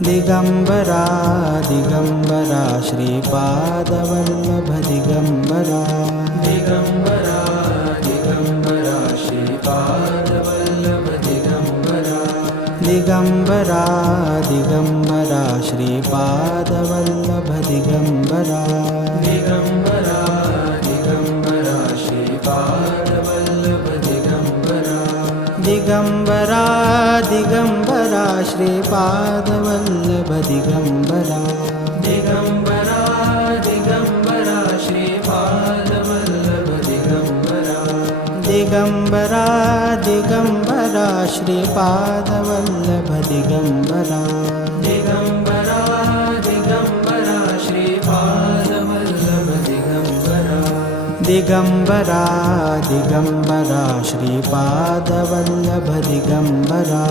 Digambara Digambara Shripad Vallabh Digambara Digambara Digambara Shripad Vallabh Digambara Digambara Digambara Shripad Vallabh Digambara Digambara Digambara Shripad Vallabh Digambara Digambara Digambara Shripad Vallabh Digambara Digambara Digambara Shripad Vallabh Digambara Digambara Digambara Shripad Vallabh Digambara Digambara Digambara Shripad Vallabh Digambara Digambara Digambara Shripad Vallabh Digambara